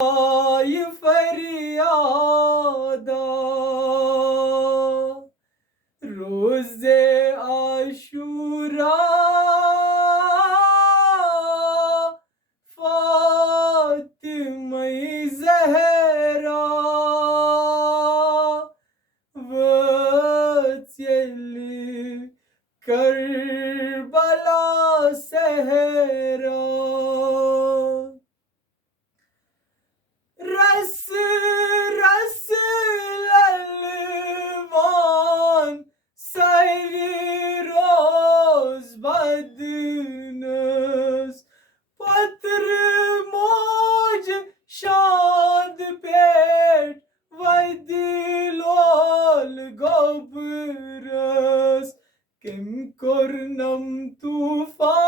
ये फरियादा रोज़े आशूरा फ़ातिमा ज़हरा वत्सल करबला सहरा रस रस ललवान सरी रोज बदनस पत्र मोज शाद पेट वदिलोल गोबरस किम करनम तूफान